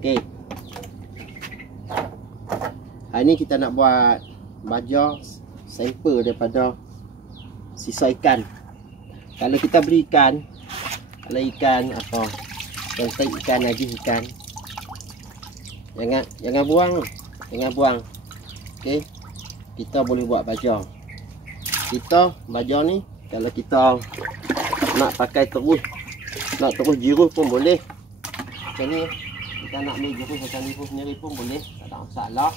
Okey. Hari ni kita nak buat baja sampel daripada sisa ikan. Kalau kita beli ikan, kalau ikan apa, contoh ikan lagi ikan, jangan buang, jangan buang. Okey. Kita boleh buat baja. Kita baja ni kalau kita nak pakai terus, nak terus jiruh pun boleh. Macam ni kita nak ambil jiruh macam ni sendiri pun boleh, tak ada masalah.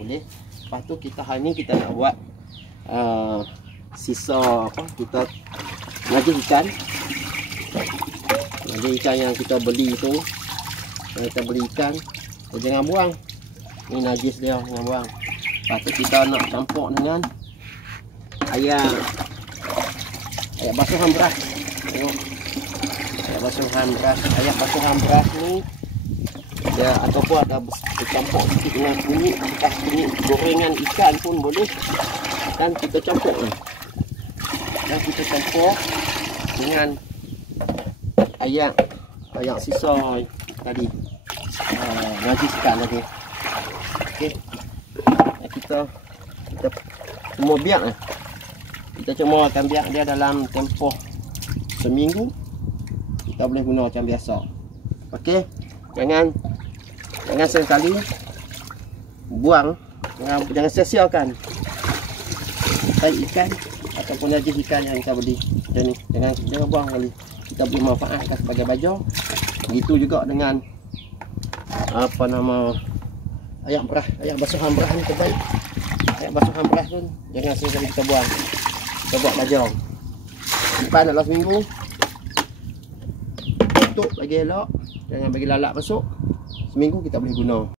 Boleh. Lepas tu kita hari ni kita nak buat sisa apa, kita najis ikan. Najis ikan yang kita beli tu, kita beli ikan, jangan buang. Ni najis dia, jangan buang. Lepas tu kita nak campur dengan air basuhan beras. Tengok. Air basuhan beras. Air basuhan beras ni dia ataupun ada bercampur sikit dengan kunyit, bekas kunyit gorengan ikan pun boleh. Dan kita campur ni. Dan kita campur dengan air sisa tadi. Najis ikan tadi. Okey. Kita cuma biar kita cuma akan biar dia dalam tempoh seminggu. Kita boleh guna macam biasa. Okey. Jangan sekali buang, jangan sia-siakan tai ikan ataupun najis ikan yang kita beli. Macam ni, jangan buang kali. Kita boleh manfaatkan sebagai baja. Begitu juga dengan apa nama air basuhan beras ni terbaik. Air basuhan beras pun jangan sekali kita buang. Kita buat baja. Simpan dalam seminggu. Tutup lagi elok. Jangan bagi lalat masuk. Seminggu kita boleh guna.